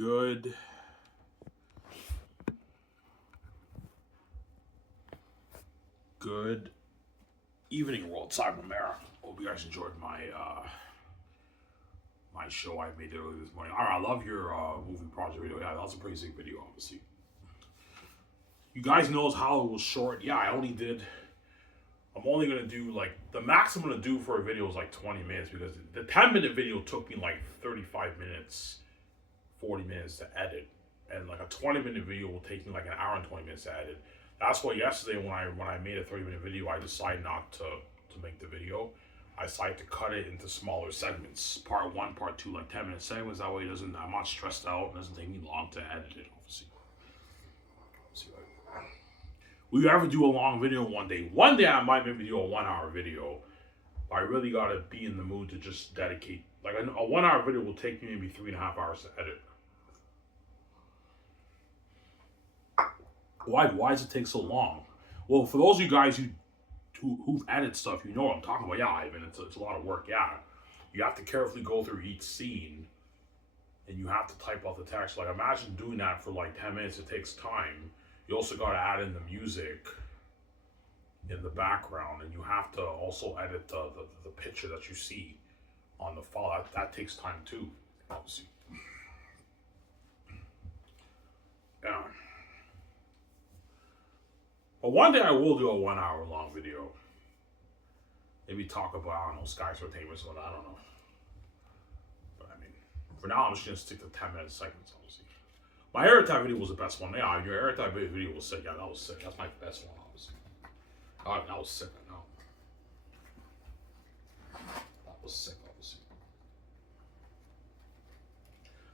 Good good evening, world. Cyber Mara. Hope you guys enjoyed my show I made earlier this morning. Alright, I love your movie project video. Yeah, that was a pretty sick video, obviously. You guys knows how it was short. Yeah, I'm only gonna do like the max I'm gonna do for a video is like 20 minutes because the 10-minute video took me like 35 minutes, 40 minutes to edit. And like a 20-minute video will take me like an hour and 20 minutes to edit. That's why yesterday when I made a 30-minute video, I decided not to make the video. I decided to cut it into smaller segments. Part 1, part 2, like 10-minute segments. That way I'm not stressed out. It doesn't take me long to edit it, obviously. Will you ever do a long video one day? One day I might maybe do a 1-hour video. But I really gotta be in the mood to just dedicate. Like a 1-hour video will take me maybe 3.5 hours to edit. Why does it take so long? Well, for those of you guys who've edited stuff, you know what I'm talking about. Yeah, Ivan, it's a lot of work. Yeah, you have to carefully go through each scene, and you have to type out the text. Like imagine doing that for like 10 minutes. It takes time. You also got to add in the music in the background, and you have to also edit the picture that you see on the file. That takes time too, obviously. Yeah. But one day I will do a 1-hour long video. Maybe talk about, I don't know, skyscraper or something, I don't know. But I mean, for now I'm just going to stick to 10-minute segments, obviously. My airtime video was the best one. Yeah, your airtime video was sick. Yeah, that was sick. That's my best one, obviously. Oh, that was sick, I know. That was sick, obviously.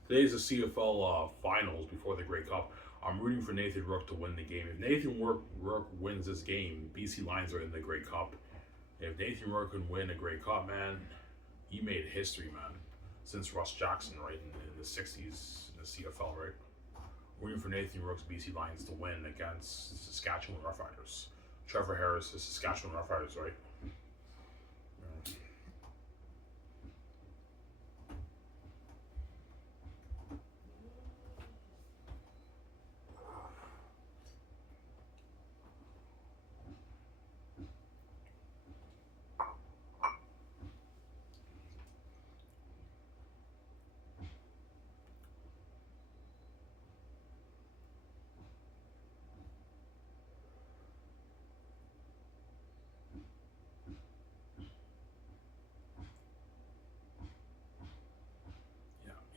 Today's the CFL finals before the Grey Cup. I'm rooting for Nathan Rourke to win the game. If Nathan Rourke wins this game, BC Lions are in the Grey Cup. If Nathan Rourke can win a Grey Cup, man, he made history, man. Since Russ Jackson, right, in the 60s, in the CFL, right? Rooting for Nathan Rourke's BC Lions to win against Saskatchewan Roughriders. Trevor Harris is Saskatchewan Roughriders, right?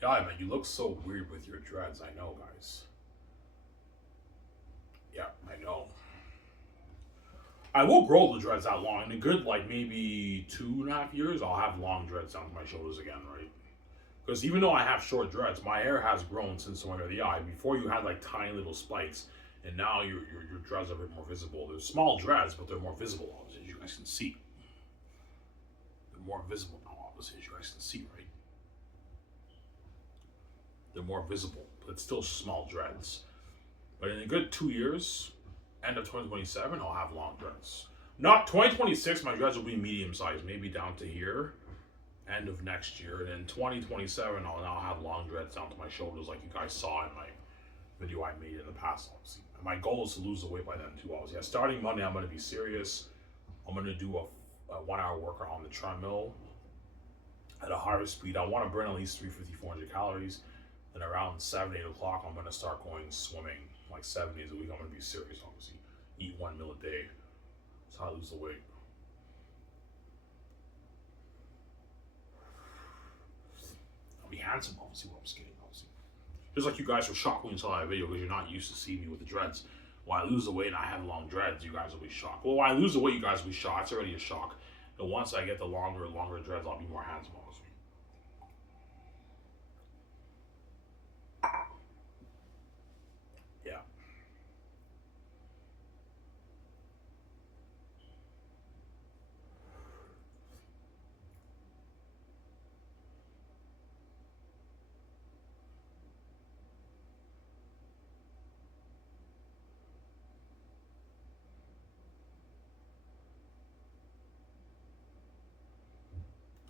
Yeah, man, you look so weird with your dreads. I know, guys. Yeah, I know. I will grow the dreads out long. In a good, like, maybe 2.5 years, I'll have long dreads down to my shoulders again, right? Because even though I have short dreads, my hair has grown since the eye. Before you had, like, tiny little spikes, and now your dreads are a bit more visible. They're small dreads, but they're more visible, obviously, as you guys can see. They're more visible now, obviously, as you guys can see, right? They're more visible, but it's still small dreads. But in a good 2 years, end of 2027, I'll have long dreads. Not 2026, my dreads will be medium sized, maybe down to here. End of next year. And in 2027, I'll now have long dreads down to my shoulders, like you guys saw in my video I made in the past, obviously. And my goal is to lose the weight by then, too, obviously. Yeah, starting Monday, I'm going to be serious. I'm going to do a 1-hour workout on the treadmill at a higher speed. I want to burn at least 350, 400 calories. Then around 7, 8 o'clock, I'm going to start going swimming like 7 days a week. I'm going to be serious, obviously. Eat 1 meal a day. That's how I lose the weight. I'll be handsome, obviously, when I'm skating, obviously. Just like you guys were shocked when you saw that video because you're not used to seeing me with the dreads. When I lose the weight and I have long dreads, you guys will be shocked. Well, when I lose the weight, you guys will be shocked. It's already a shock. But once I get the longer dreads, I'll be more handsome, obviously. Yeah.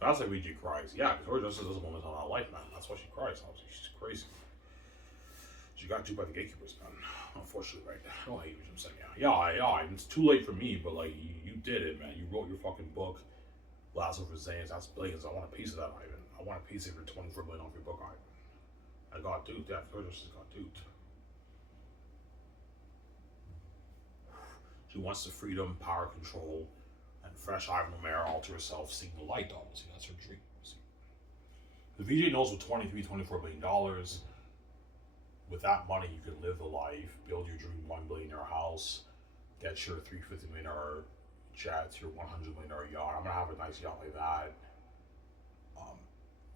That's why VG cries. Yeah, Victoria Justice doesn't want to tell her life, man. That's why she cries. Obviously, she's crazy. You got duped by the gatekeepers, man. Unfortunately, right? I don't hate you, I'm saying. Yeah. It's too late for me, but like you did it, man. You wrote your fucking book, Last of Xanus. That's billions. I want a piece of that, Ivan. I want a piece of your 24 billion off your book, Ivan. I got duped. Yeah, George just got duped. She wants the freedom, power, control, and fresh Ivan O'Mara all to herself, seeing the light, obviously. That's her dream. See? The VJ knows with $24 billion, with that money, you can live the life, build your dream $1 billion house, get your $350 million jet, your $100 million yacht. I'm gonna have a nice yacht like that.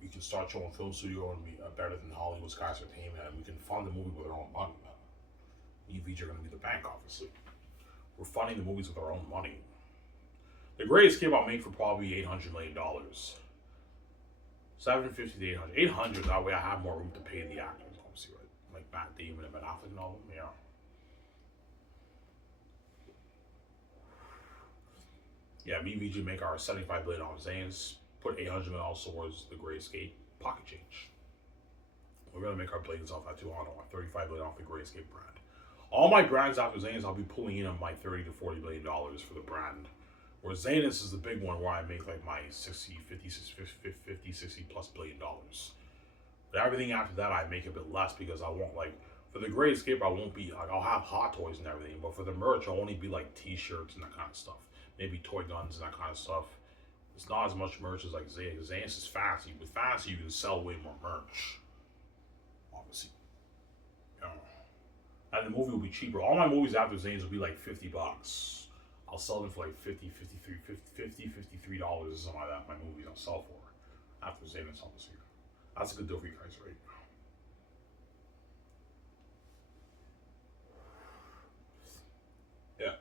You can start your own film studio and be better than Hollywood Skies Entertainment, and we can fund the movie with our own money. Me and VJ are gonna be the bank, obviously. We're funding the movies with our own money. The Great Escape I'll make for probably $800 million. 750 to 800. 800, that way I have more room to pay the actors, obviously, right? Like Matt Damon and Ben Affleck and all of them, yeah. Yeah, me and VG make our $75 billion Xans, put $800 million towards the Great Escape, pocket change. We're gonna make our billions off that too. I don't want $35 billion off the Great Escape brand. All my brands after Xanus, I'll be pulling in on my $30 to $40 billion for the brand. Where Xanus is the big one where I make like my 60 plus billion dollars. But everything after that, I make a bit less because I won't like, for the Great Escape, I won't be, like, I'll have Hot Toys and everything, but for the merch, I'll only be like t-shirts and that kind of stuff. Maybe toy guns and that kind of stuff. It's not as much merch as like Xanus. Xanus is fancy. With fancy, you can sell way more merch. Obviously. Yeah. And the movie will be cheaper. All my movies after Xanus will be like $50. I'll sell them for like $53 or something like that. My movies I'll sell for after Xanus, obviously. That's a good deal for you guys, right? Yeah.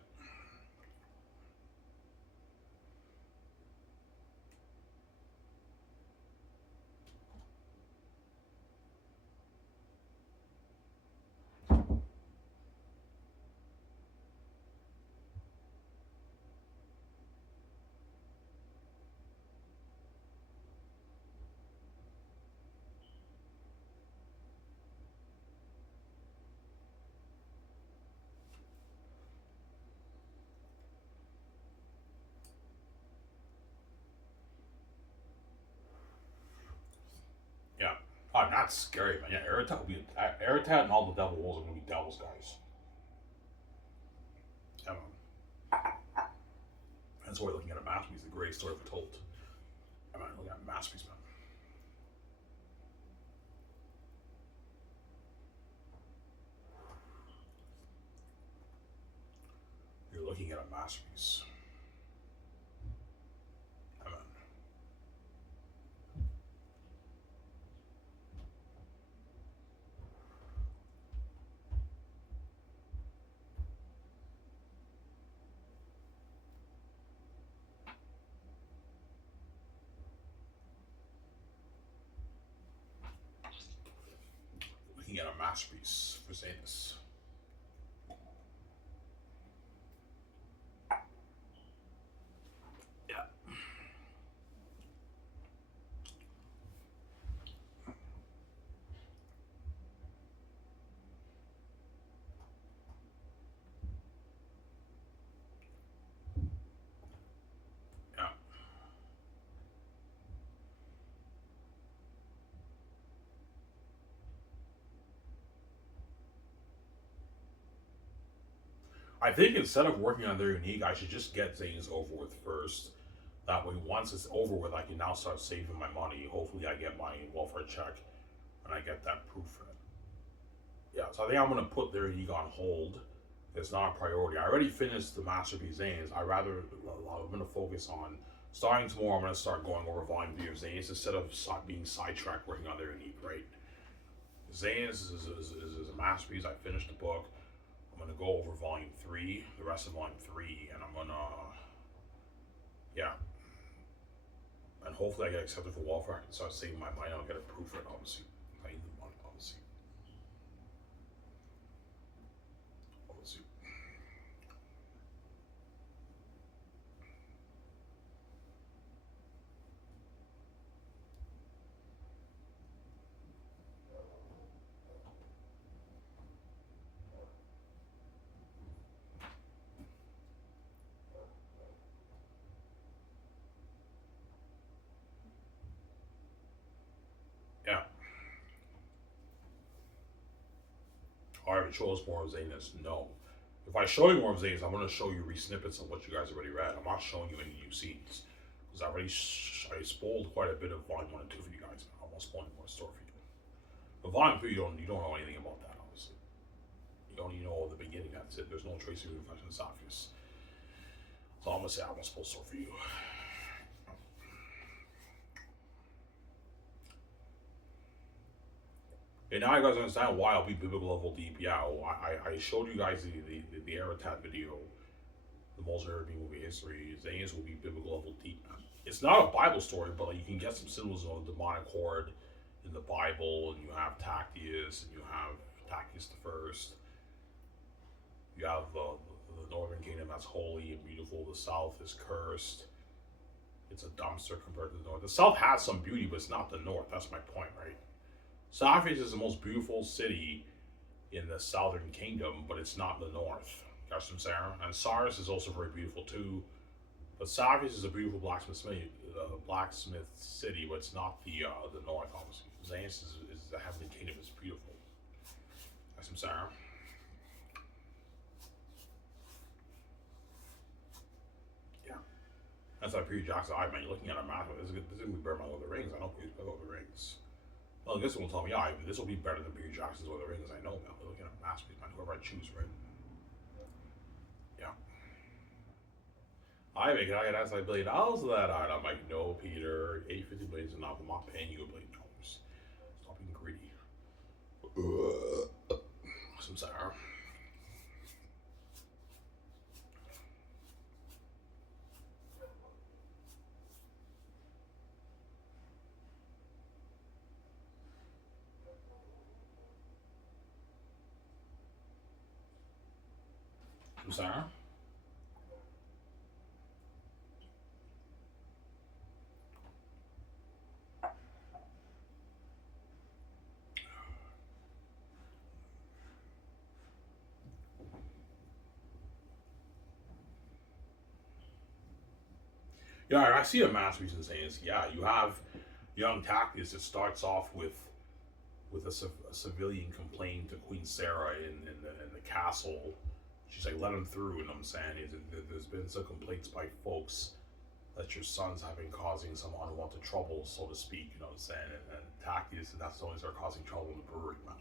Yeah. Oh, not scary, man. Yeah, Eritat will be Eritat and all the devil wolves are gonna be devils, guys. Yeah, man. That's why we're looking at a masterpiece, the greatest story ever told. Yeah, man, looking at a masterpiece, man. You're looking at a masterpiece. Yeah, man. Looking at a masterpiece for Xanus. Yeah. Yeah. I think instead of working on their unique, I should just get Xanus over with first. That way, once it's over with, I can now start saving my money. Hopefully, I get my welfare check and I get that proof for it. Yeah, so I think I'm gonna put their unique on hold. It's not a priority. I already finished the masterpiece Xanus. I'm gonna focus on starting tomorrow. I'm gonna start going over volume 3 of Xanus instead of being sidetracked working on their unique. Right, Xanus is a masterpiece. I finished the book. I'm gonna go over volume 3, the rest of volume 3, and I'm gonna, yeah, and hopefully I get accepted for welfare. I can start saving my money. I'll get a proof for it, obviously. I need the money, obviously. Obviously. Alright, show us more of Xanus. No. If I show you more of Xanus, I'm going to show you re-snippets of what you guys already read. I'm not showing you any new scenes. Because I spoiled quite a bit of Volume 1 and 2 for you guys. I'm not spoiling more story for you. But Volume 3, you don't know anything about that, obviously. You only know the beginning, that's it. There's no trace of reflection, it's obvious. So I'm going to say I'm going to spoil story for you. And now you guys understand why I'll be biblical level deep. Yeah, I showed you guys the Aratat video, the most Arabic movie history. Xanus will be biblical level deep. It's not a Bible story, but like, you can get some symbols of the demonic horde in the Bible, and you have Tactius, and you have Tactius the First. You have the northern kingdom that's holy and beautiful. The south is cursed. It's a dumpster compared to the north. The south has some beauty, but it's not the north. That's my point, right? Sapphius is the most beautiful city in the southern kingdom, but it's not the north. Got what I'm saying? And Sardis is also very beautiful too. But Sapphius is a beautiful blacksmith city, but it's not the north, obviously. Xanus is the heavenly kingdom. It's beautiful. Got what I'm saying? Yeah. That's why Peter Jackson, man, you're looking at a map. This is going to be better than Lord of the Rings. I know Peter's better than Lord of the Rings. Well, this one will tell me, yeah, this will be better than Peter Jackson's Lord of the Rings. I know now. They're looking at a masterpiece, man. Whoever I choose, right? Yeah. I get asked like $1 billion for that. I'm like, no, Peter, 850 billion is enough. I'm not paying you $1 billion. Stop being greedy. Some sour. Some sour. Yeah, I see a masterpiece in Xanus. Yeah, you have young Tactius that starts off with a civilian complaining to Queen Sarah in the castle. She's like, let him through, and I'm saying there's been some complaints by folks that your sons have been causing some unwanted trouble, so to speak, you know what I'm saying? And Tactius, and that's the only start causing trouble in the brewery, man.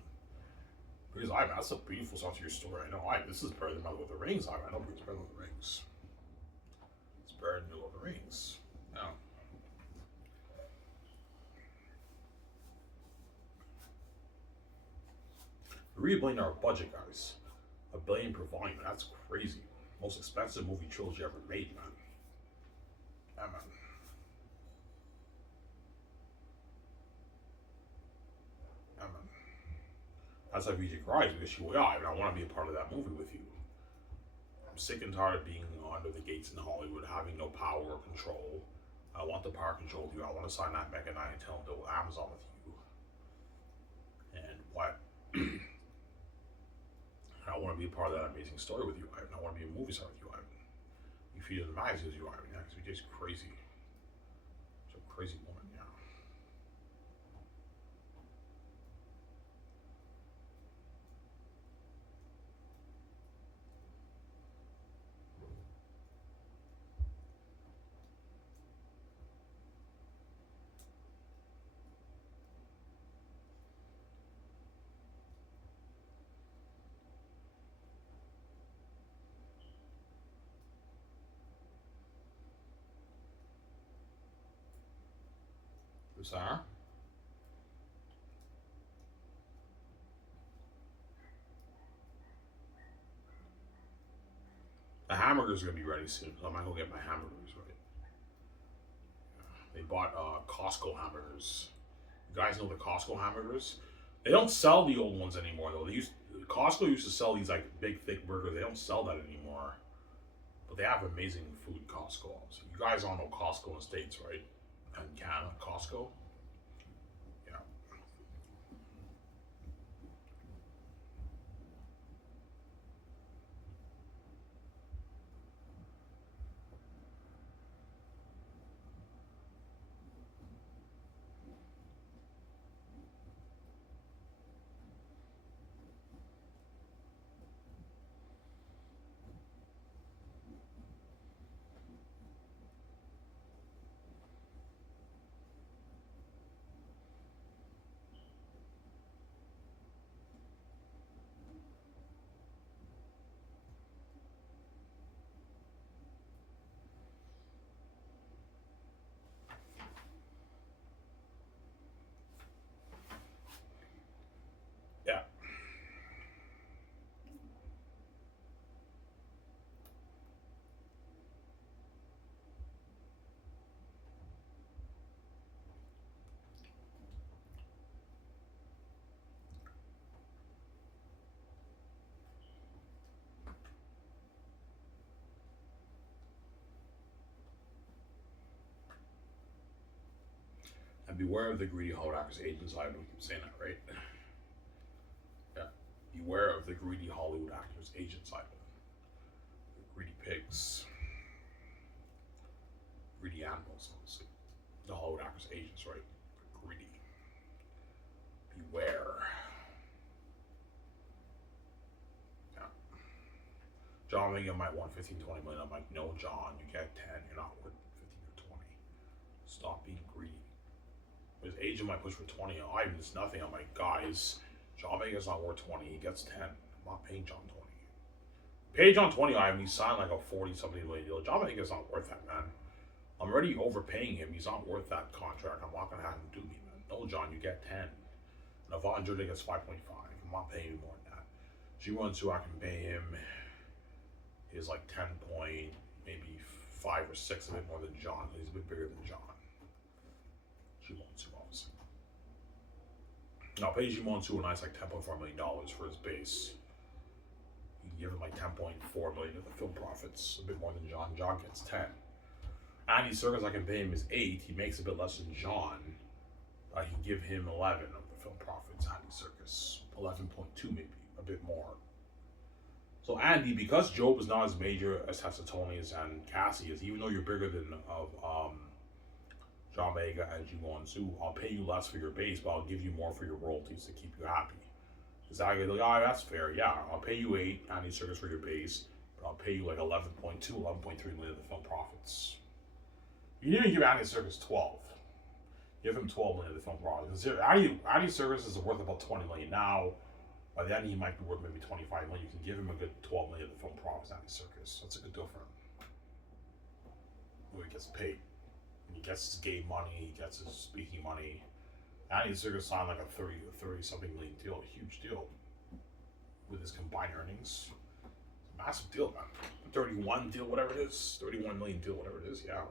Because that's a beautiful start to your story. I know, this is better than my Lord of the Rings. I know it's better than Lord of the Rings. It's better than Lord of the Rings. Yeah. We're really our budget, guys. $1 billion per volume. That's crazy. Most expensive movie trilogy ever made, man. Yeah, man. Yeah, man. That's like VJ cries because I want to be a part of that movie with you. I'm sick and tired of being under the gates in Hollywood, having no power or control. I want the power control with you. I want to sign that Mega 9 and tell them to build Amazon with you. And what? I want to be a part of that amazing story with you, Ivan. I want to be a movie star with you, Ivan. You feed the magazines, you, Ivan. Yeah, because VJ's crazy. It's a crazy woman, yeah. Sorry? The hamburgers are gonna be ready soon. So I'm gonna go get my hamburgers ready. They bought Costco hamburgers. You guys know the Costco hamburgers? They don't sell the old ones anymore though. Costco used to sell these like big thick burgers. They don't sell that anymore. But they have amazing food, Costco. So you guys all know Costco in the States, right? And Canada, Costco. Yeah. beware of the greedy Hollywood actors agents. I keep saying that, right? Yeah. Beware of the greedy Hollywood actors agents. Greedy pigs. Greedy animals, obviously. The Hollywood actors agents, right? They're greedy. Beware. Yeah. John Wigan might want 15, 20 million. I'm like, no, John, you get 10. You're not worth 15 or 20. Stop being greedy. His agent might push for 20. I even it's nothing. I'm like, guys, John Vega's not worth 20. He gets 10. I'm not paying John 20. Pay John 20, I mean, he signed like a 40-something million deal. John Vega's not worth that, man. I'm already overpaying him. He's not worth that contract. I'm not going to have him do me, man. No, John, you get 10. And Yvonne Jordan gets 5.5. I'm not paying him more than that. G1-2, I can pay him is like 10 point, maybe 5 or 6, a bit more than John. He's a bit bigger than John. G1-2, obviously. And I'll pay G1-2 a nice like $10.4 million for his base. You can give him like 10.4 million of the film profits, a bit more than John. John gets 10. Andy Serkis, I can pay him is 8. He makes a bit less than John. I can give him 11 of the film profits. Andy Serkis, 11.2 maybe, a bit more. So Andy, because Job is not as major as Tessitonius and Cassie is, even though you're bigger than John Vega and G1-2, I'll pay you less for your base, but I'll give you more for your royalties to keep you happy. Exactly, like, oh, that's fair. Yeah, I'll pay you 8 Andy Serkis for your base, but I'll pay you like 11.2, 11.3 million of the film profits. You didn't even give Andy Serkis 12. Give him 12 million of the film profits. Andy Serkis is worth about 20 million now. By then, he might be worth maybe 25 million. You can give him a good 12 million of the film profits, Andy Serkis. That's a good deal for him. Where he gets paid. He gets his game money, he gets his speaking money. Andy Serkis signed like a 30-something million deal, a huge deal. With his combined earnings. It's a massive deal, man. 31 deal, whatever it is. 31 million deal, whatever it is, yeah.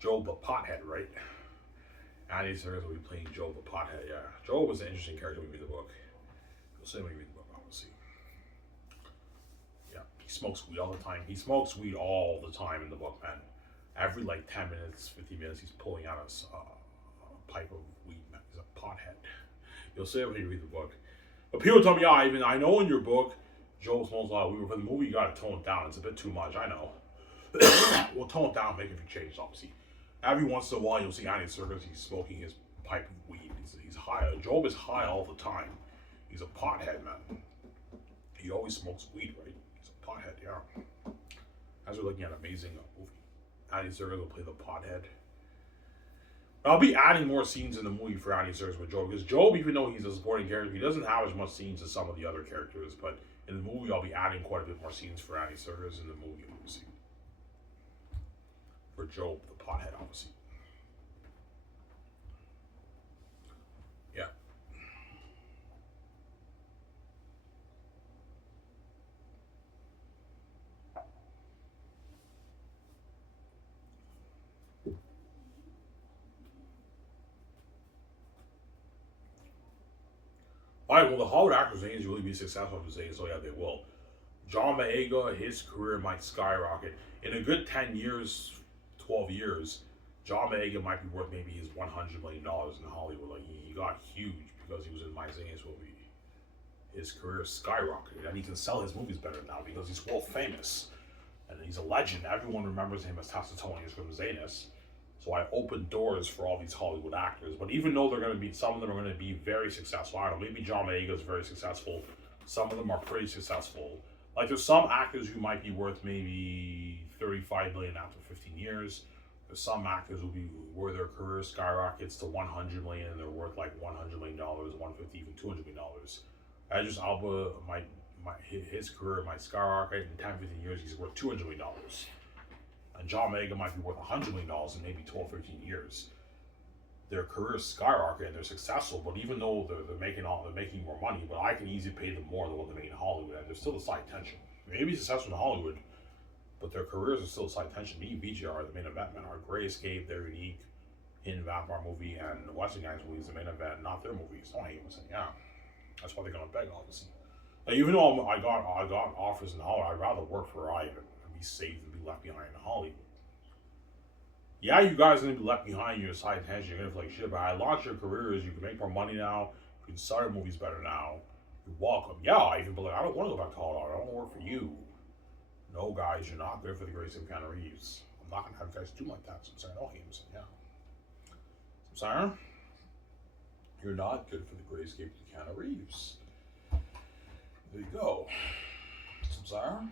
Joe the Pothead, right? Andy Serkis will be playing Joe the Pothead, yeah. Joe was an interesting character when we read the book. You'll say when you read the book, obviously. Yeah, he smokes weed all the time. He smokes weed all the time in the book, man. Every like 10 minutes, 15 minutes, he's pulling out a pipe of weed, man. He's a pothead. You'll say it when you read the book. But people tell me, yeah, I know in your book, Joe smokes a lot of weed, but for the movie, you gotta tone it down. It's a bit too much, I know. We'll tone it down, make a few changes, obviously. Every once in a while, you'll see Andy Serkis, he's smoking his pipe of weed. He's high. Job is high all the time. He's a pothead, man. He always smokes weed, right? He's a pothead, yeah. As we're looking at an amazing movie. Andy Serkis will play the pothead. I'll be adding more scenes in the movie for Andy Serkis with Job, because Job, even though he's a supporting character, he doesn't have as much scenes as some of the other characters, but in the movie, I'll be adding quite a bit more scenes for Andy Serkis in the movie, obviously. For Job, the pothead, obviously. Yeah. Alright, well, the Hollywood actors' names really be successful for saying so, yeah, they will. John Boyega, his career might skyrocket. In a good 10 years, 12 years, John Boyega might be worth maybe his $100 million in Hollywood. Like, he got huge because he was in my Xanus movie. His career skyrocketed, and he can sell his movies better now because he's world famous. And he's a legend. Everyone remembers him as Tessitonius from Xanus. So I opened doors for all these Hollywood actors. But even though they're going to be, some of them are going to be very successful. I don't know, maybe John Boyega is very successful. Some of them are pretty successful. Like, there's some actors who might be worth maybe 35 million after 15 years. There's some actors where their career skyrockets to 100 million and they're worth like $100 million, 150, even $200 million. Idris Elba, his career might skyrocket. In 10, 15 years, he's worth $200 million. And John Boyega might be worth $100 million in maybe 12, 13 years. Their careers skyrocket and they're successful, but even though they're making more money, but I can easily pay them more than what they make in Hollywood, and there's still a slight tension. Maybe successful in Hollywood, but their careers are still a slight tension. Me and BJ are the main event, man. Our Grey Escape, they're unique in Vampire movie, and the Western Guys movie is the main event, not their movies. Don't hate me, yeah. That's why they're gonna beg, obviously. Like, even though I got offers in Hollywood, I'd rather work for Ivan and be safe than be left behind in Hollywood. Yeah, you guys are gonna be left behind. Your side attention. You're gonna feel like shit. But I launched your careers. You can make more money now. You can sell your movies better now. You're welcome. Yeah, I even be like, I don't want to go back to Colorado. I don't want to work for you. No, guys, you're not good for the grace of Keanu Reeves. I'm not gonna have guys do like that. So I'm saying, oh, Jameson, yeah. So I'm sorry. You're not good for the grayscape of Keanu Reeves. There you go. So I'm sorry.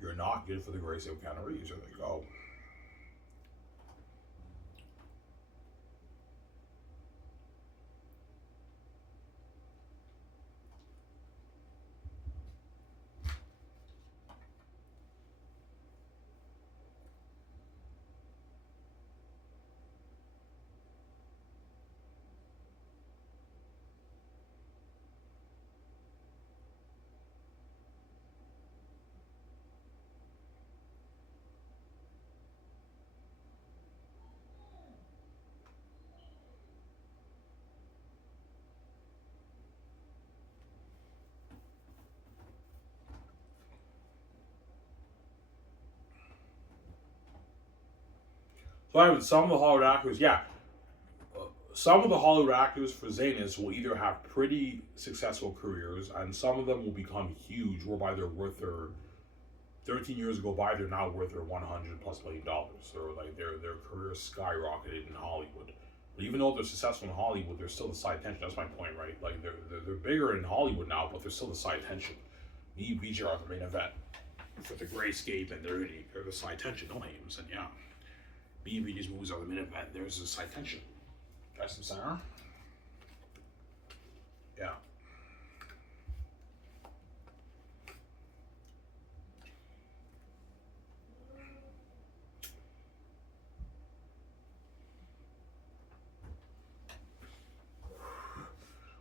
You're not good for the grace of Keanu Reeves. There you go. So I have some of the Hollywood actors, yeah. Some of the Hollywood actors for Xanus will either have pretty successful careers, and some of them will become huge, whereby they're worth their 13 years ago by they're now worth their 100+ million dollars. Or like their careers skyrocketed in Hollywood. But even though they're successful in Hollywood, they're still the side attention. That's my point, right? Like they're bigger in Hollywood now, but they're still the side attention. Me and BJ are the main event for the grayscape, and they're the side attention. No names, and yeah, me and BJ's movies are the main event. There's the side attention. Guys from center. Yeah.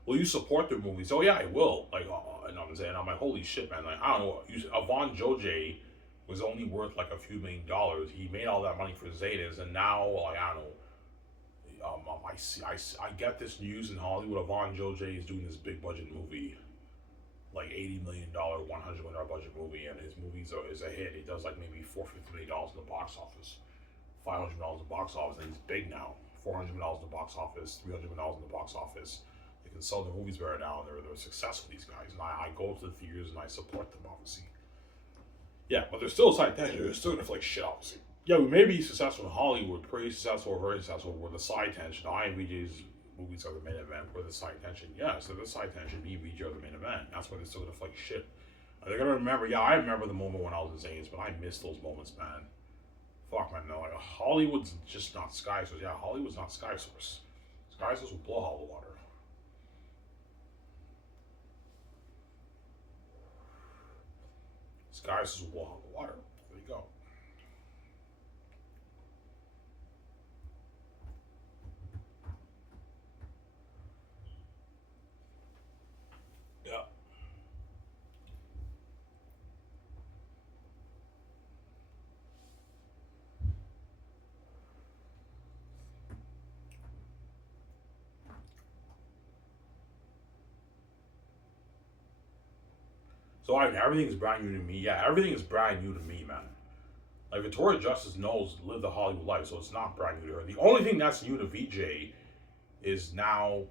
Will you support their movies? Oh yeah, I will. Like, and I'm saying, I'm like, holy shit, man. Like, I don't know. Avon Joje was only worth like a few $1,000,000. He made all that money for Zetas, and now, like, I don't know. I see. I get this news in Hollywood. Avon Joje is doing this big budget movie, like $80 million, $100 million budget movie, and his movies is a hit. He does like maybe $450 million in the box office, $500 in the box office, and he's big now. $400 million in the box office, $300 million in the box office. They can sell their movies better now. They're successful, these guys, and I go to the theaters and I support them, obviously. Yeah, but they're still side tension. They're still gonna feel like shit, obviously. Yeah, we may be successful in Hollywood, pretty successful or very successful. We're the side tension. IMVJ's movies are the main event. We're the side tension. Yeah, so the side tension, me and VJ are the main event. That's why they're still gonna feel like shit. They're gonna remember. Yeah, I remember the moment when I was in Zane's, but I miss those moments, man. Fuck, man. No, like Hollywood's just not Sky Source. Yeah, Hollywood's not Sky Source. Sky Source will blow all the water. Sky Source will blow all the water. There you go. Yeah. So I mean, everything is brand new to me. Yeah, everything is brand new to me, man. Like Victoria Justice knows live the Hollywood life, so it's not brand new to her. The only thing that's new to VJ is now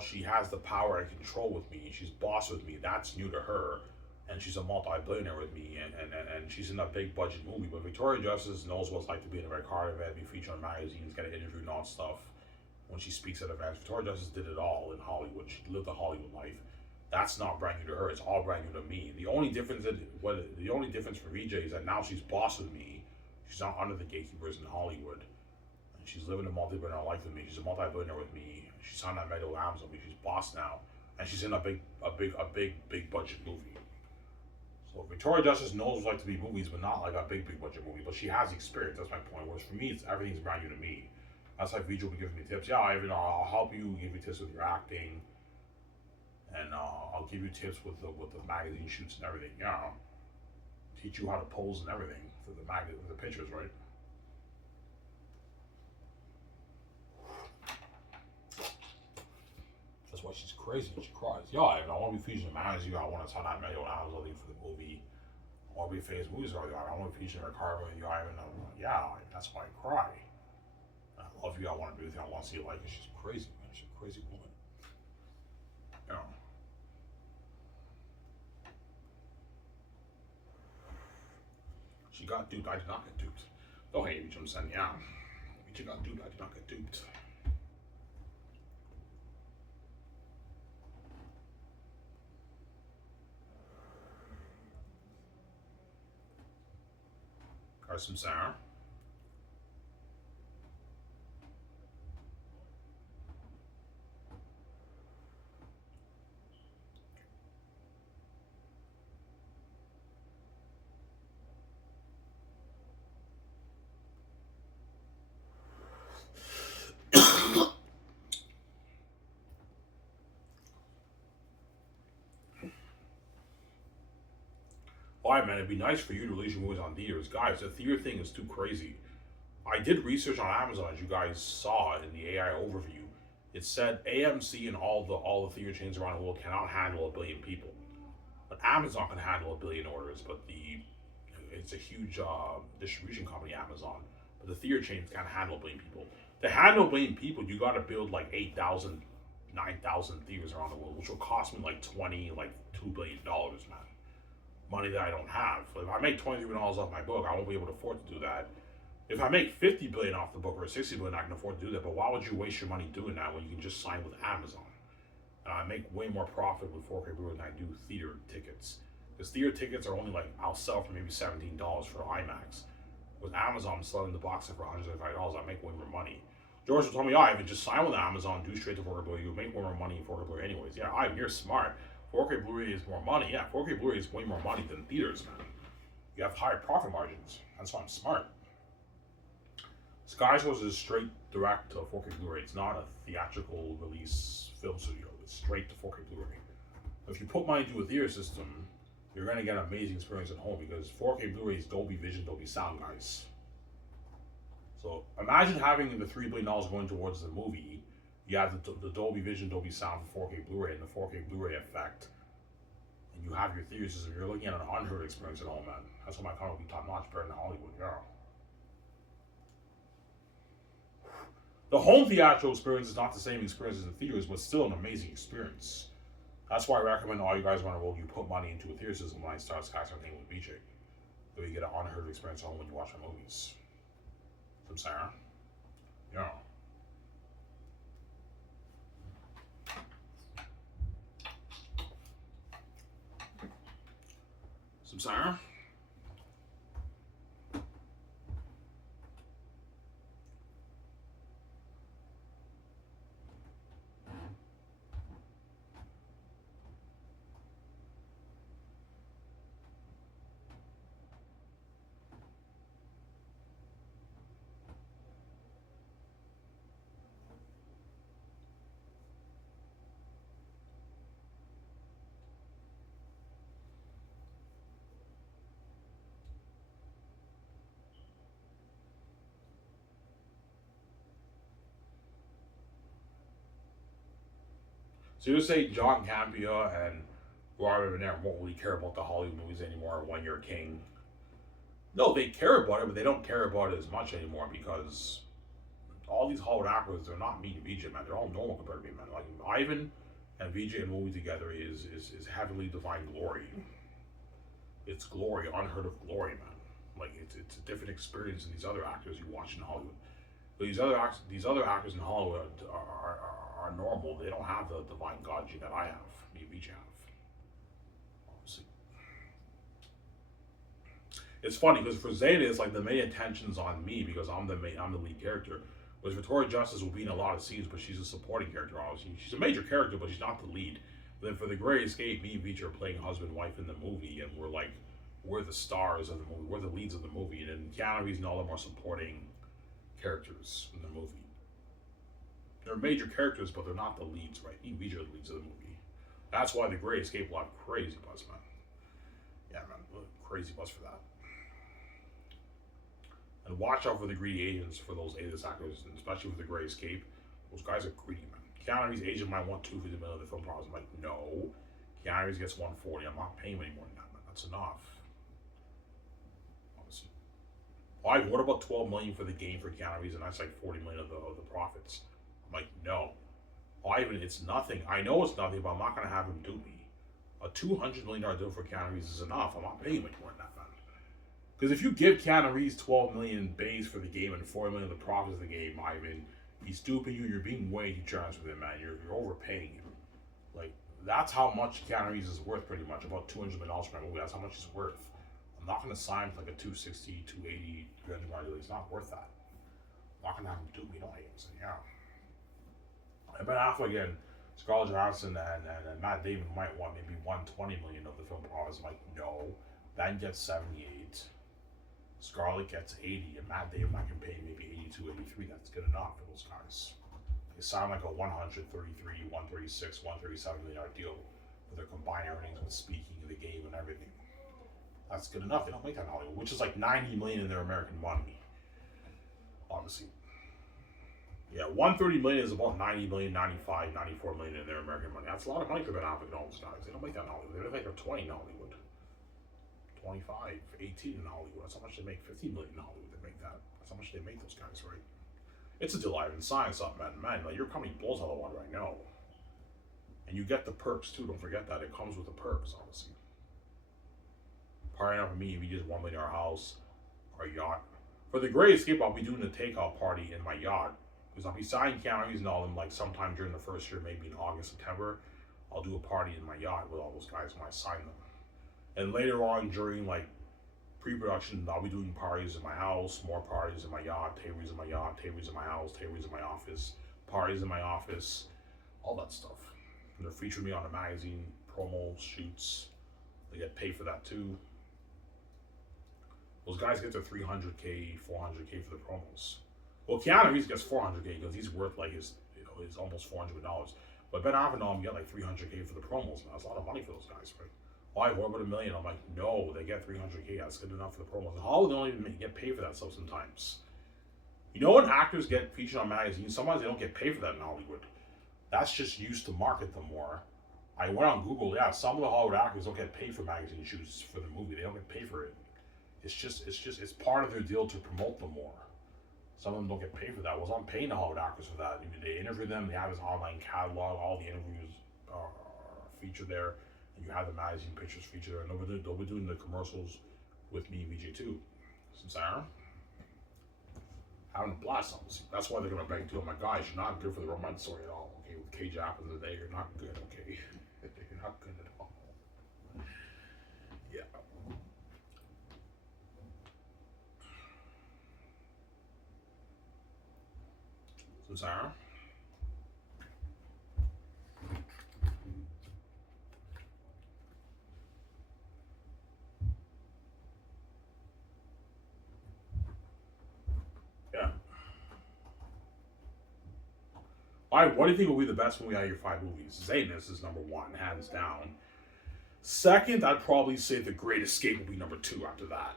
she has the power and control with me. She's boss with me. That's new to her. And she's a multi-billionaire with me, and she's in a big budget movie. But Victoria Justice knows what it's like to be in a red card event, be featured on magazines, get an interview and all stuff. When she speaks at events, Victoria Justice did it all in Hollywood. She lived the Hollywood life. That's not brand new to her. It's all brand new to me. The only difference for VJ is that now she's boss with me. She's not under the gatekeepers in Hollywood. And she's living a multi-billionaire life with me. She's a multi-billionaire with me. She's on that Meadow Lambs with me. She's boss now, and she's in a big budget movie. So Victoria Justice knows what it's like to be movies, but not like a big budget movie. But she has experience. That's my point. Whereas for me, everything's brand new to me. That's like VJ will be giving me tips. Yeah, Ivan, I'll help you. Give you tips with your acting, and I'll give you tips with the magazine shoots and everything. Yeah, teach you how to pose and everything for the pictures, right? That's why she's crazy. crazy. She cries. Yeah, I want to be featured in the magazine. I want to tell that video when I was looking for the movie. I want to be famous movies. I want to be featured in a car with you. Yeah, that's why I cry. I love you. I want to be with you. I want to see you like it. She's crazy, man. She's a crazy woman. Yeah. She got duped. I did not get duped. Oh, hey, I'm saying, yeah. She got duped. I did not get duped. Got some Sarah. Alright, man, it'd be nice for you to release your movies on theaters. Guys, the theater thing is too crazy. I did research on Amazon, as you guys saw in the AI overview. It said AMC and all the theater chains around the world cannot handle 1 billion people. But Amazon can handle 1 billion orders, but it's a huge distribution company, Amazon. But the theater chains can't handle 1 billion people. To handle 1 billion people, you got to build like 8,000, 9,000 theaters around the world, which will cost me like $2 billion, man. Money that I don't have. If I make $23 billion off my book, I won't be able to afford to do that. If I make $50 billion off the book or $60 billion, I can afford to do that. But why would you waste your money doing that when you can just sign with Amazon? And I make way more profit with 4K Blu-ray than I do theater tickets. Because theater tickets are only like, I'll sell for maybe $17 for IMAX. With Amazon, I'm selling the box set for $135. I make way more money. George told me, if you just sign with Amazon, do straight to 4K Blu-ray, you make more money in 4K Blu-ray anyways. Yeah, you're smart. 4K Blu-ray is more money. Yeah, 4K Blu-ray is way more money than theaters, man. You have higher profit margins. That's why I'm smart. Sky Source is straight direct to 4K Blu-ray. It's not a theatrical release film studio. It's straight to 4K Blu-ray. If you put money into a theater system, you're going to get an amazing experience at home because 4K Blu-ray is Dolby Vision, Dolby Sound, guys. So imagine having the $3 billion going towards the movie. You have the Dolby Vision, Dolby Sound for 4K Blu-ray and the 4K Blu-ray effect. And you have your theater system. You're looking at an unheard experience at home, man. That's why my car will be top-notch, better than Hollywood, yeah. The home theatrical experience is not the same experience as the theaters, but still an amazing experience. That's why I recommend all you guys around the world, you put money into a theater system when I start Sky's Entertainment with BJ. So you get an unheard experience at home when you watch my movies. From Sarah. Yeah. Some Sarah. So you say John Campea and Robert Van won't really care about the Hollywood movies anymore when you're king. No, they care about it, but they don't care about it as much anymore because all these Hollywood actors, they're not me and VJ, man. They're all normal compared to me, man. Like Ivan and VJ in a movie together is heavily divine glory. It's glory, unheard of glory, man. Like it's a different experience than these other actors you watch in Hollywood. But these other actors in Hollywood are normal. They don't have the divine God gene that I have, me and VJ have. Obviously. It's funny because for Xanus, like the main attention's on me because I'm the lead character. Whereas Victoria Justice will be in a lot of scenes, but she's a supporting character. Obviously, she's a major character, but she's not the lead. But then for The Great Escape, me and VJ are playing husband and wife in the movie, and we're the stars of the movie. We're the leads of the movie, and then Keanu Reeves and all them are supporting characters in the movie. They're major characters, but they're not the leads, right? Me and VJ are the leads of the movie. That's why The Great Escape will have crazy buzz, man. Yeah, man, crazy buzz for that. And watch out for the greedy agents, for those A-list actors, and especially with The Great Escape. Those guys are greedy, man. Keanu Reeves' agent might want 250 million of the film profits. I'm like, no. Keanu Reeves gets 140. I'm not paying any more than that, man. That's enough. Obviously. Why? What about 12 million for the game for Keanu Reeves, and that's like 40 million of the profits? I'm like, no. Why even? It's nothing. I know it's nothing, but I'm not gonna have him do me. A $200 million deal for Keanu Reeves is enough. I'm not paying much more than that, man. Because if you give Keanu Reeves 12 million base for the game and 40 million of the profits of the game, Ivan, he's duping you. You're being way too generous with him, man. You're overpaying him. Like, that's how much Keanu Reeves is worth, pretty much. About $200 million for my movie. That's how much he's worth. I'm not going to sign for like a 260, 280, 300 million deal. He's not worth that. I'm not going to have him dupe me. Don't hate him. So, yeah. And Ben Affleck again, Scarlett Johansson and Matt Damon might want maybe 120 million of the film profits. I'm like, no. Ben gets 78. Scarlett gets 80. And Matt Damon, I can pay maybe 82, 83. That's good enough for those guys. They sound like a 133, 136, 137 million deal for their combined earnings with speaking of the game and everything. That's good enough. They don't make that in Hollywood, which is like 90 million in their American money. Obviously. Yeah, 130 million is about 90 million, 95, 94 million in their American money. That's a lot of money for Ben Affleck and all those guys. They don't make that in Hollywood. They make like 20 in Hollywood. 25, 18 in Hollywood. That's how much they make. 15 million in Hollywood. They make that. That's how much they make those guys, right? It's a deal I haven't signed something, man. Like, your company blows out of the water, I know. And you get the perks too. Don't forget that. It comes with the perks, obviously. Partying up with me, we just $1 million our house, our yacht. For the Great Escape, I'll be doing a takeout party in my yacht. Because I'll be signing Keanu Reeves and all them like sometime during the first year, maybe in August, September. I'll do a party in my yacht with all those guys when I sign them. And later on during like pre-production, I'll be doing parties in my house, more parties in my yacht, tables in my yacht, tables in my house, tables in my office, parties in my office, all that stuff. And they're featuring me on a magazine, promo, shoots. They get paid for that too. Those guys get their 300K, 400K for the promos. Well, Keanu Reeves gets 400K because he's worth like his almost $400 million. But Ben Affleck get like 300K for the promos. Now, that's a lot of money for those guys, right? Why? What about $1 million? I'm like, no, they get 300K. That's good enough for the promos. And Hollywood don't even get paid for that stuff sometimes. You know when actors get featured on magazines, sometimes they don't get paid for that in Hollywood. That's just used to market them more. I went on Google. Yeah, some of the Hollywood actors don't get paid for magazine shoots for the movie. They don't get paid for it. It's part of their deal to promote them more. Some of them don't get paid for that. Well, I'm paying the Hollywood actors for that. I mean, they interview them. They have this online catalog. All the interviews are featured there. And you have the magazine pictures featured there. And they'll be doing the commercials with me and VJ too. Since Sarah, having a blast, obviously. That's why they're going to beg too. I'm like, guys, you're not good for the romance story at all. Okay, with Cage Apples today, you're not good, okay? You're not good at all. Yeah. So, Sarah? Yeah. Alright, what do you think will be the best movie out of your 5 movies? Xanus is number 1, hands down. Second, I'd probably say The Great Escape will be number 2 after that.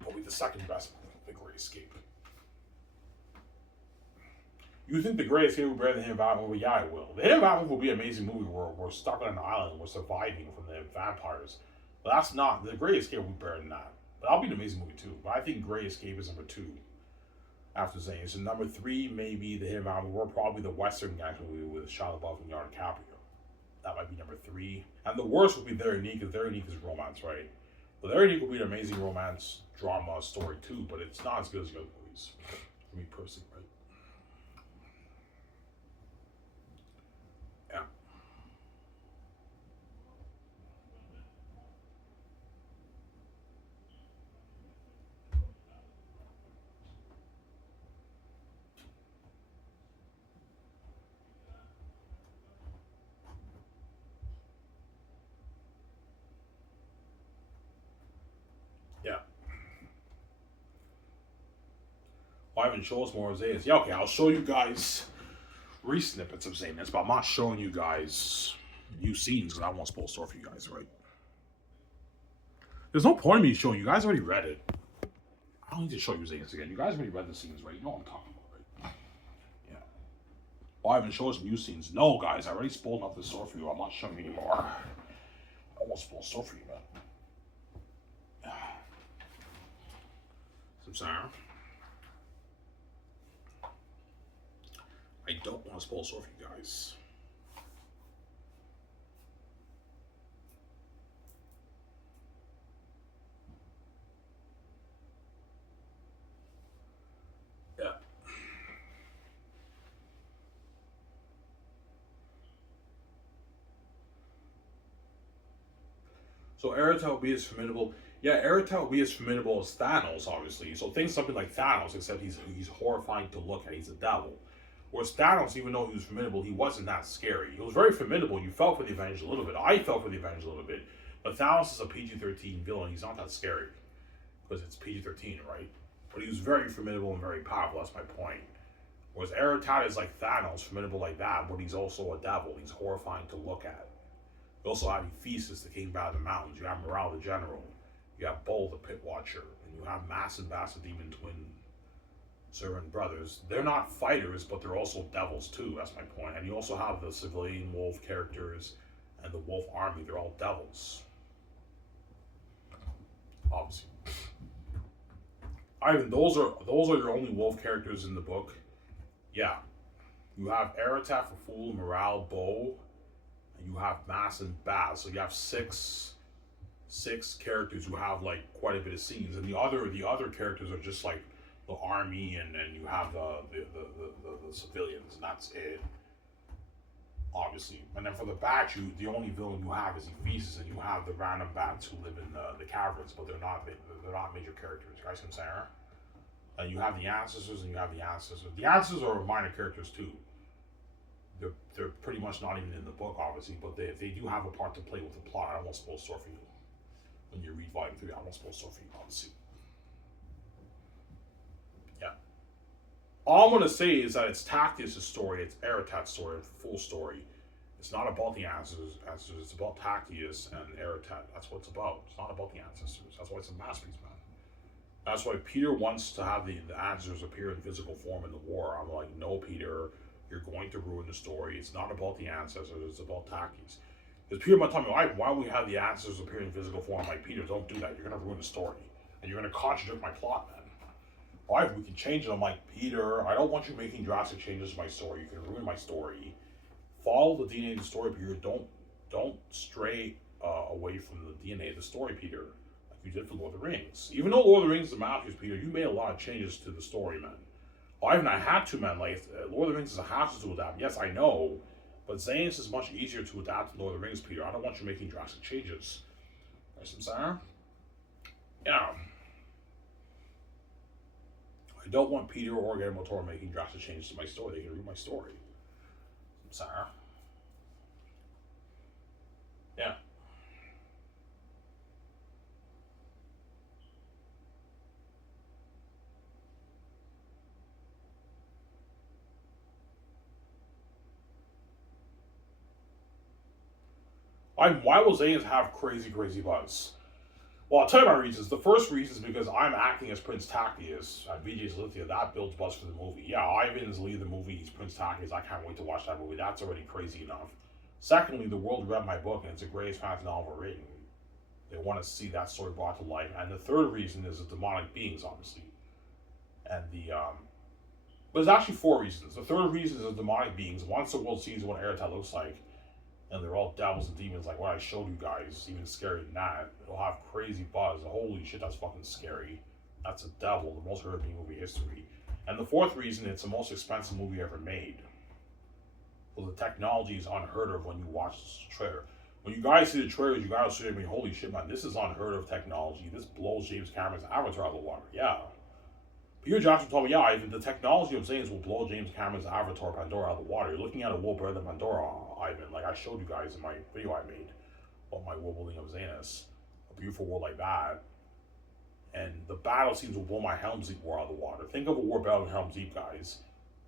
Probably the second best, The Great Escape. You think The Great Escape will be better than Hidden Valley movie? Yeah, it will. The Hidden Valley movie will be an amazing movie where we're stuck on an island, we're surviving from the vampires. But that's not, The Great Escape will be better than that. But that'll be an amazing movie too. But I think Great Escape is number 2 after Xanus. And number 3, maybe The Hidden Valley, or probably the Western gangster movie with Shia LaBeouf and Leonardo DiCaprio. That might be number 3. And the worst would be Very Unique, because Very Unique is romance, right? But Very Unique will be an amazing romance drama story too, but it's not as good as the other movies. For me personally, right? Yeah. Yeah. Well, Ivan, show us more of Xanus. Yeah, okay, I'll show you guys re-snippets of Xanus, but I'm not showing you guys new scenes because I want to spoil the story for you guys, right? There's no point in me showing you. You guys already read it. I don't need to show you Xanus again. You guys already read the scenes, right? You know what I'm talking about, right? Yeah. Oh, I haven't shown some new scenes. No, guys, I already spoiled enough the story for you. I'm not showing you anymore. I won't spoil the story for you, man. I'm sorry. I don't want to spoil the story for you guys. Yeah. So Eritrea will be as formidable. Yeah, Eritrea will be as formidable as Thanos, obviously. So think something like Thanos, except he's horrifying to look at. He's a devil. Whereas Thanos, even though he was formidable, he wasn't that scary. He was very formidable. You felt for the Avengers a little bit. I felt for the Avengers a little bit. But Thanos is a PG-13 villain. He's not that scary. Because it's PG-13, right? But he was very formidable and very powerful. That's my point. Whereas Eritrea is like Thanos, formidable like that, but he's also a devil. He's horrifying to look at. You also have Ephesus, the king by the mountains. You have Morale, the general. You have Bull, the pit watcher. And you have Massive Bastard Demon twin servant brothers. They're not fighters, but they're also devils too. That's my point. And you also have the civilian wolf characters and the wolf army. They're all devils. Obviously. Ivan, those are your only wolf characters in the book. Yeah. You have Eritrea for Fool, Morale, Bo, and you have Mass and Baz. So you have six characters who have like quite a bit of scenes, and the other characters are just like the army, and you have the civilians, and that's it. Obviously, and then for the bats, the only villain you have is Ephesus, and you have the random bats who live in the caverns, but they're not major characters. You guys can say, and you have the ancestors, and you have the ancestors. The ancestors are minor characters too. They're pretty much not even in the book, obviously, but they do have a part to play with the plot. I won't spoil the story for you. When you read volume 3, I won't spoil the story for you, obviously. Yeah. All I'm gonna say is that it's Tactius' story, it's Eretat's story, it's a full story. It's not about the ancestors, it's about Tactius and Eretat. That's what it's about. It's not about the ancestors. That's why it's a masterpiece, man. That's why Peter wants to have the ancestors appear in physical form in the war. I'm like, no, Peter, you're going to ruin the story. It's not about the ancestors, it's about Tactius. Because Peter might tell me, why don't we have the ancestors appear in physical form? I'm like, Peter, don't do that. You're going to ruin the story. And you're going to contradict my plot, man. Why? We can change it. I'm like, Peter, I don't want you making drastic changes to my story. You can ruin my story. Follow the DNA of the story, Peter. Don't stray away from the DNA of the story, Peter. Like you did for Lord of the Rings. Even though Lord of the Rings is a masterpiece, Peter, you made a lot of changes to the story, man. I had to, man. Like, Lord of the Rings is a hassle to adapt. Yes, I know. But Xanus is much easier to adapt to Lord of the Rings, Peter. I don't want you making drastic changes. You know what I'm saying? Yeah. I don't want Peter or Guillermo del Toro making drastic changes to my story. They can ruin my story. I'm sorry. Yeah. Why will Xanus have crazy buzz? Well, I'll tell you my reasons. The first reason is because I'm acting as Prince Tactius at VJ's Lithia. That builds buzz for the movie. Yeah, Ivan's lead of the movie. He's Prince Tactius. I can't wait to watch that movie. That's already crazy enough. Secondly, the world read my book, and it's the greatest fantasy novel ever written. They want to see that story brought to life. And the third reason is the demonic beings, obviously. And but there's actually four reasons. The third reason is the demonic beings. Once the world sees what Eritrea looks like, and they're all devils and demons like what I showed you guys, even scarier than that. It'll have crazy buzz. Holy shit, that's fucking scary. That's a devil, the most heard in movie history. And the fourth reason, it's the most expensive movie ever made. Well, the technology is unheard of when you watch this trailer. When you guys see the trailers, you guys see, holy shit, man, this is unheard of technology. This blows James Cameron's Avatar out of the water. Yeah. Peter Jackson told me, yeah, even the technology of Xanus will blow James Cameron's Avatar Pandora out of the water. You're looking at a world better than Pandora, Ivan. Like I showed you guys in my video I made about my world building of Xanus. A beautiful world like that. And the battle scenes will blow my Helm's Deep war out of the water. Think of a war better than Helm's Deep, guys.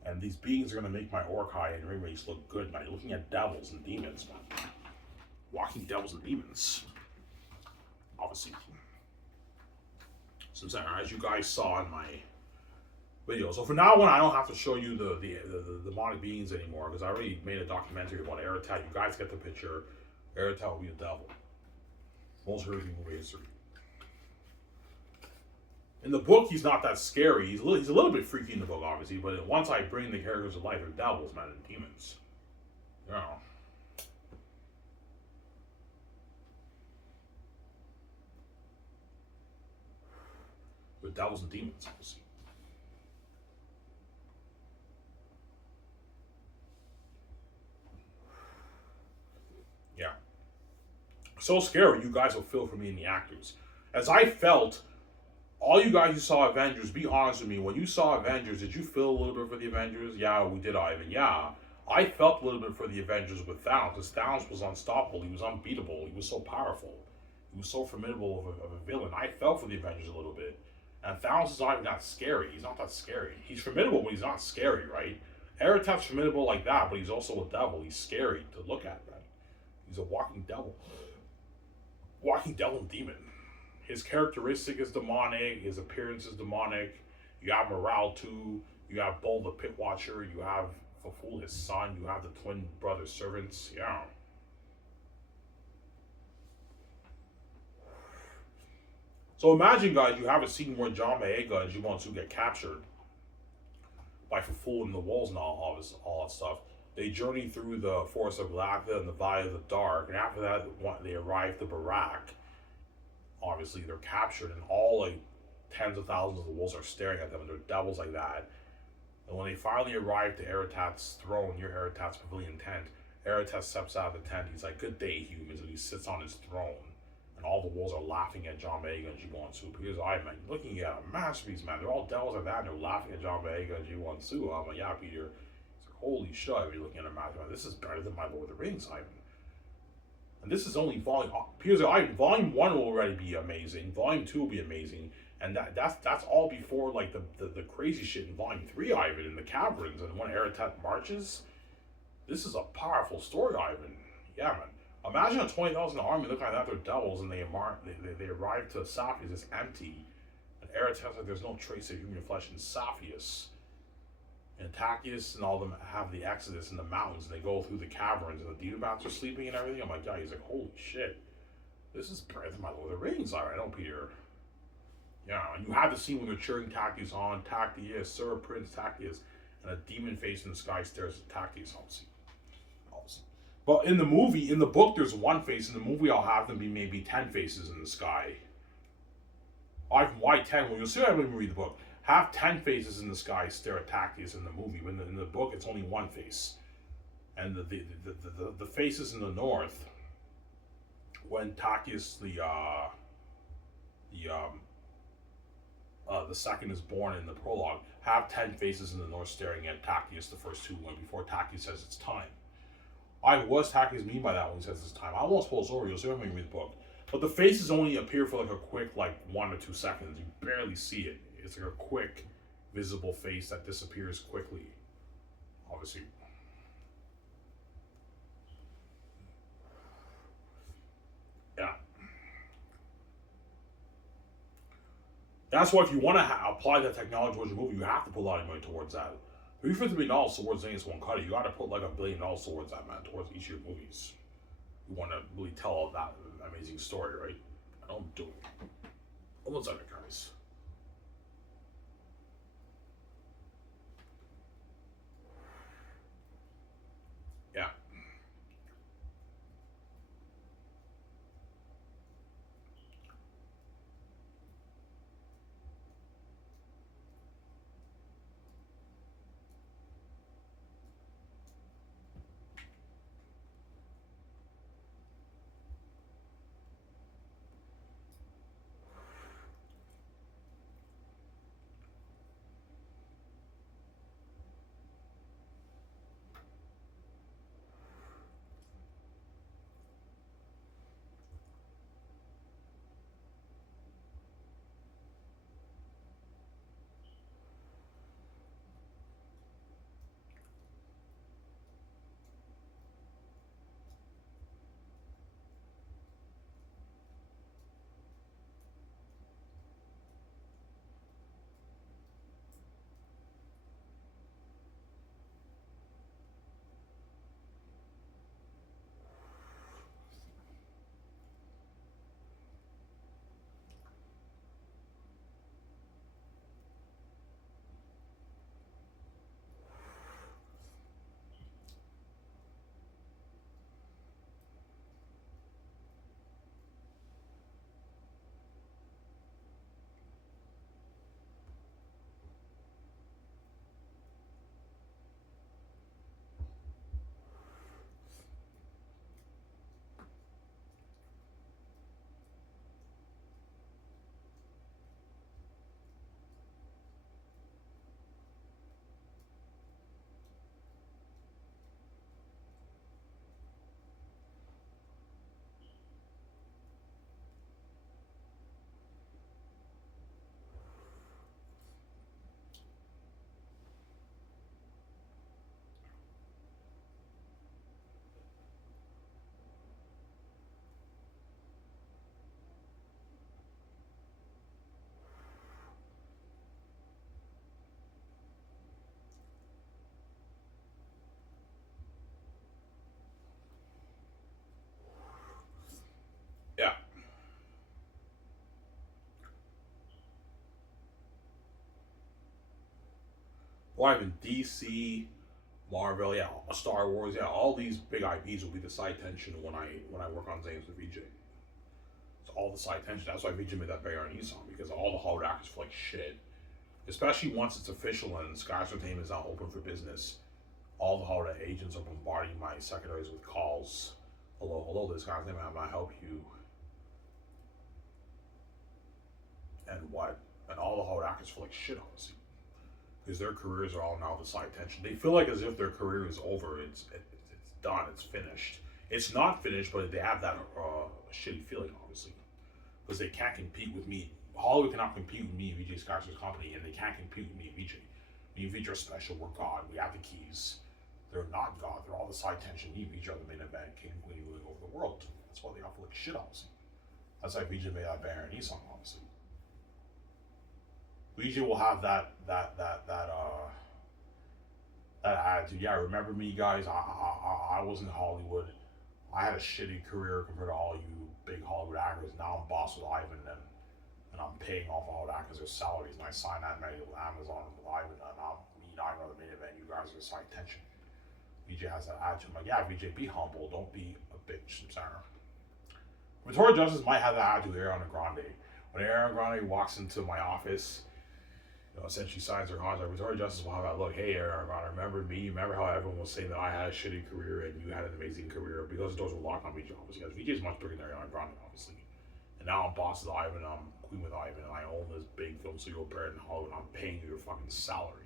And these beings are going to make my Orkai and ring race look good, man. You're looking at devils and demons, man. Walking devils and demons. Obviously. So, as you guys saw in my video. So for now on, I don't have to show you the demonic beings anymore because I already made a documentary about Eratat. You guys get the picture. Eratat will be the devil. Most horrific movie history. In the book, he's not that scary. He's a little bit freaky in the book, obviously. But once I bring the characters to life, they're devils, man, and demons. You know. With devils and demons, obviously. Yeah. So scary, you guys will feel for me and the actors. As I felt, all you guys who saw Avengers, be honest with me. When you saw Avengers, did you feel a little bit for the Avengers? Yeah, we did, Ivan. Yeah. I felt a little bit for the Avengers with Thanos, because Thanos was unstoppable. He was unbeatable. He was so powerful. He was so formidable of a villain. I felt for the Avengers a little bit. And Thanos is not even that scary. He's not that scary. He's formidable, but he's not scary, right? Eratat's formidable like that, but he's also a devil. He's scary to look at, man. He's a walking devil. Walking devil and demon. His characteristic is demonic. His appearance is demonic. You have Morale too. You have Bull the Pit Watcher. You have Faful, his son. You have the twin brother servants. Yeah. So imagine, guys, you have a scene where John Boyega and Jiwon-Su get captured by Faful and the walls and all that stuff. They journey through the Forest of Latha and the Valley of the Dark, and after that, they arrive to Barak. Obviously, they're captured, and all like tens of thousands of the wolves are staring at them, and they're devils like that. And when they finally arrive to Eratat's throne, near Eratat's pavilion tent, Eratat steps out of the tent. He's like, "Good day, humans," and he sits on his throne. And all the wolves are laughing at John Boyega and Jiwon-Su. Because man, looking at a masterpiece, man. They're all devils like that, and they're laughing at John Boyega and Jiwon-Su. I'm like, yeah, Peter. It's like, holy shit, you're looking at a masterpiece. This is better than my Lord of the Rings, Ivan. And this is only volume. Peter's like, volume 1 will already be amazing. Volume 2 will be amazing. And that's all before like the crazy shit in volume 3, Ivan, in the caverns, and when Eratat marches. This is a powerful story, Ivan. Yeah, man. Imagine a 20,000 army looking like that, they're devils, and they arrive to Saphius, it's empty. And Eratat like there's no trace of human flesh in Saphius. And Tachyon and all of them have the Exodus in the mountains, and they go through the caverns, and the demon bats are sleeping and everything. I'm like, yeah, he's like, holy shit. This is better than my Lord of the Rings. I know, Peter. Yeah, and you have the scene when they're cheering Tachyon on. Tachyon, Sir Prince Tachyon, and a demon face in the sky stares at Tachyon, obviously. But in the book, there's one face. In the movie, I'll have them be maybe 10 faces in the sky. Why 10? Well, you'll see when we read the book. Have 10 faces in the sky stare at Tachyon in the movie. When in the book, it's only one face. And the faces in the north, when Tachyon, the second is born in the prologue, have 10 faces in the north staring at Tachyon the first two, when before Tachyon says it's time. What's Taki's mean by that when he says it's time? I won't spoil over. You'll see when we read the book. But the faces only appear for like a quick, 1 or 2 seconds. You barely see it. It's like a quick, visible face that disappears quickly. Obviously. Yeah. That's why if you want to apply that technology towards your movie, you have to put a lot of money towards that. $350 million towards Xanus won't cut it. You got to put like $1 billion towards that, man, towards each of your movies. You want to really tell all that amazing story, right? I don't do it. Almost like it, guys. Yeah. Or even DC, Marvel, yeah, Star Wars, yeah, all these big IPs will be the side tension when I work on Xanus with VJ. It's all the side tension. That's why VJ made that Bayer and song, because all the hard actors feel like shit. Especially once it's official and Sky's Entertainment is now open for business. All the holiday agents are bombarding my secretaries with calls. Hello, this guy's name, how may I help you? And what? And all the holiday actors feel like shit, honestly. Because their careers are all now the side tension. They feel like as if their career is over. It's done. It's finished. It's not finished, but they have that shitty feeling, obviously, because they can't compete with me. Hollywood cannot compete with me, VJ Sky's company, and they can't compete with me, VJ. Me and VJ are special. We're God. We have the keys. They're not God. They're all the side tension. Me and VJ are the main event, king and queen ruling over the world. That's why they all feel like shit, obviously. That's why VJ made that Baron E song, obviously. VJ will have that attitude. Yeah, remember me, guys? I was in Hollywood. I had a shitty career compared to all you big Hollywood actors. Now I'm boss with Ivan, and I'm paying off all the actors their salaries, and I signed that many with Amazon with Ivan, and me and Ivan are the main event. You guys are the side tension. VJ has that attitude. I'm like, yeah, VJ, be humble. Don't be a bitch. I'm sorry. Victoria Justice might have that attitude with Ariana Grande. When Ariana Grande walks into my office, essentially signs her contract, Victoria Justice will have that look. Hey, Ariana Grande, remember me? Remember how everyone was saying that I had a shitty career and you had an amazing career? Because the doors were locked on VJ, obviously. Because VJ is much bigger than Ariana Grande, obviously. And now I'm boss with Ivan, I'm queen with Ivan, and I own this big film studio parent in Hollywood, and I'm paying you your fucking salary.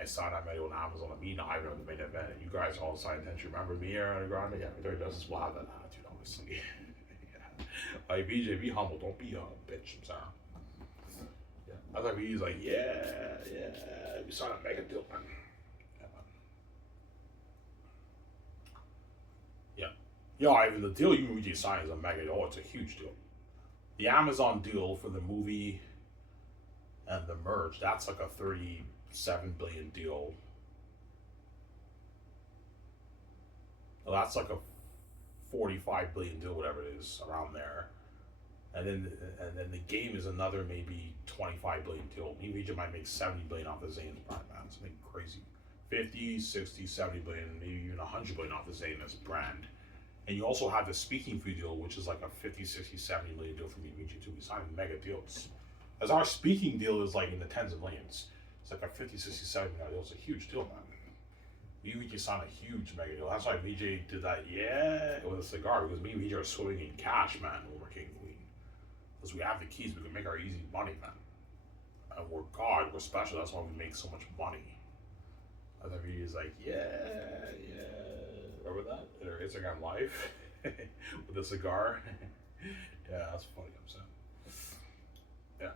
I signed that video on Amazon, and me and Ivan are the main event, and you guys all signed attention. Remember me, Ariana Grande? Yeah, Victoria Justice will have that attitude, obviously. Yeah. Like, VJ, be humble. Don't be a bitch. I'm sorry. Yeah. I thought he's like, yeah, we signed a mega deal, man. Yeah, man. Yeah. Yo, Ivan, the deal you and VJ signed is a mega deal. Oh, it's a huge deal. The Amazon deal for the movie and the merge, that's like a 37 billion deal. Well, that's like a 45 billion deal, whatever it is, around there. And then the game is another maybe 25 billion deal. Maybe VJ might make 70 billion off the Zane's brand, man. Something crazy. 50, 60, 70 billion, maybe even 100 billion off the Zane's brand. And you also have the speaking fee deal, which is like a 50, 60, 70 million deal for me and VJ too. We signed mega deals. As our speaking deal is like in the tens of millions. It's like a 50, 60, 70 million deal. It's a huge deal, man. VJ signed a huge mega deal. That's why VJ did that, with a cigar, because me and VJ are swimming in cash, man, when we're king and queen. Because we have the keys, we can make our easy money, man. And we're God, we're special, that's why we make so much money. And then VJ's like, remember that? In her Instagram live with a cigar. Yeah, that's funny, I'm saying. Yeah.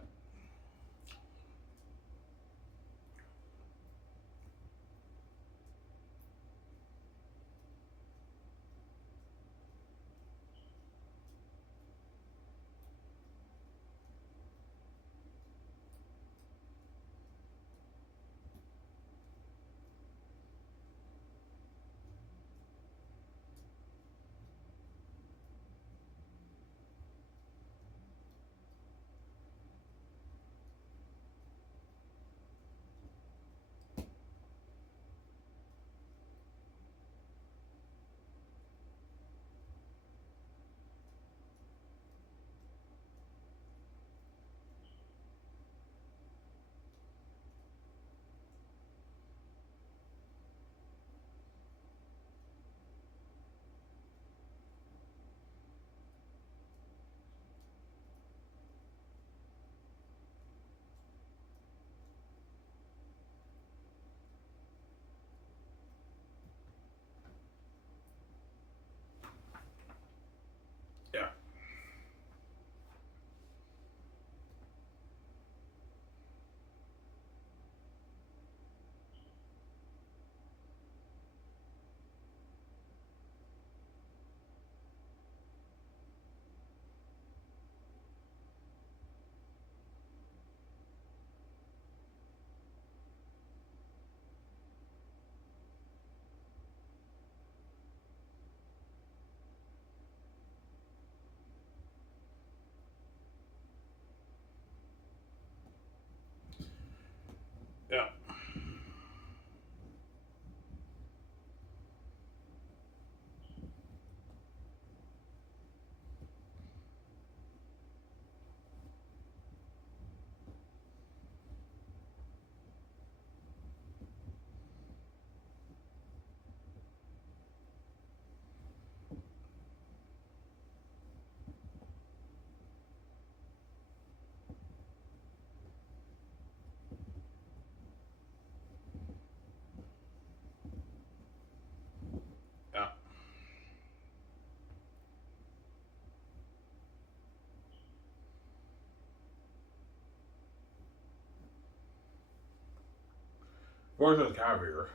Tortoise Caviar.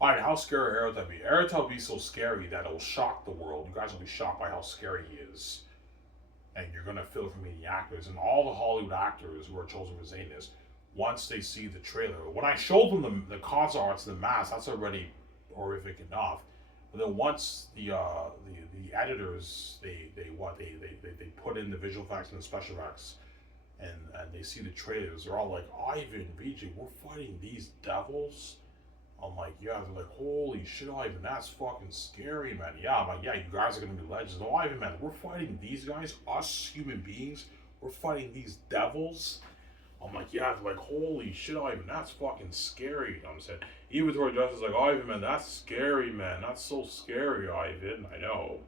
Alright, how scary Aerotep be? Aerotep be so scary that it'll shock the world. You guys will be shocked by how scary he is. And you're gonna feel it from the actors. And all the Hollywood actors who are chosen for Xanus, once they see the trailer, when I showed them the concept arts, the mask, that's already horrific enough. But then once the editors they put in the visual effects and the special effects, and they see the trailers, they're all like, Ivan, VJ, we're fighting these devils. I'm like, yeah, they're like, holy shit, Ivan, that's fucking scary, man. Yeah, I'm like, yeah, you guys are gonna be legends. No, Ivan, man, we're fighting these guys, us human beings, we're fighting these devils. I'm like, yeah, they're like, holy shit, Ivan, that's fucking scary. You know what I'm saying? Even Tori Justice is like, Ivan, man, that's scary, man. That's so scary, Ivan. I know.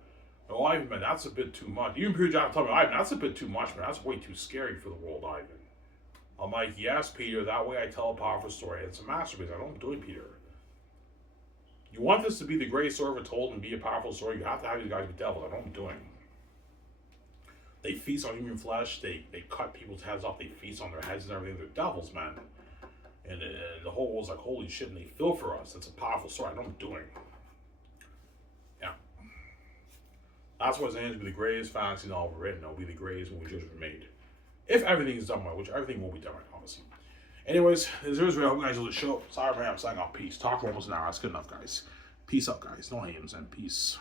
Oh, Ivan, man, that's a bit too much. Even Peter Jackson told me, Ivan, that's a bit too much, man. That's way too scary for the world, Ivan. I'm like, yes, Peter, that way I tell a powerful story. It's a masterpiece. I know what I'm doing, Peter. You want this to be the greatest story ever told and be a powerful story, you have to have these guys be devils. I know what I'm doing. They feast on human flesh. They cut people's heads off. They feast on their heads and everything. They're devils, man. And the whole world's like, holy shit, and they feel for us. It's a powerful story. I know what I'm doing. Yeah. That's why Xanus will be the greatest fantasy novel ever written. It'll be the greatest movie ever made. If everything is done right, which everything will be done right, obviously. Anyways, this is where I hope you guys will the show. Sorry, man, I'm signing off. Peace. Talk for almost an hour. That's good enough, guys. Peace out, guys. No hands and peace.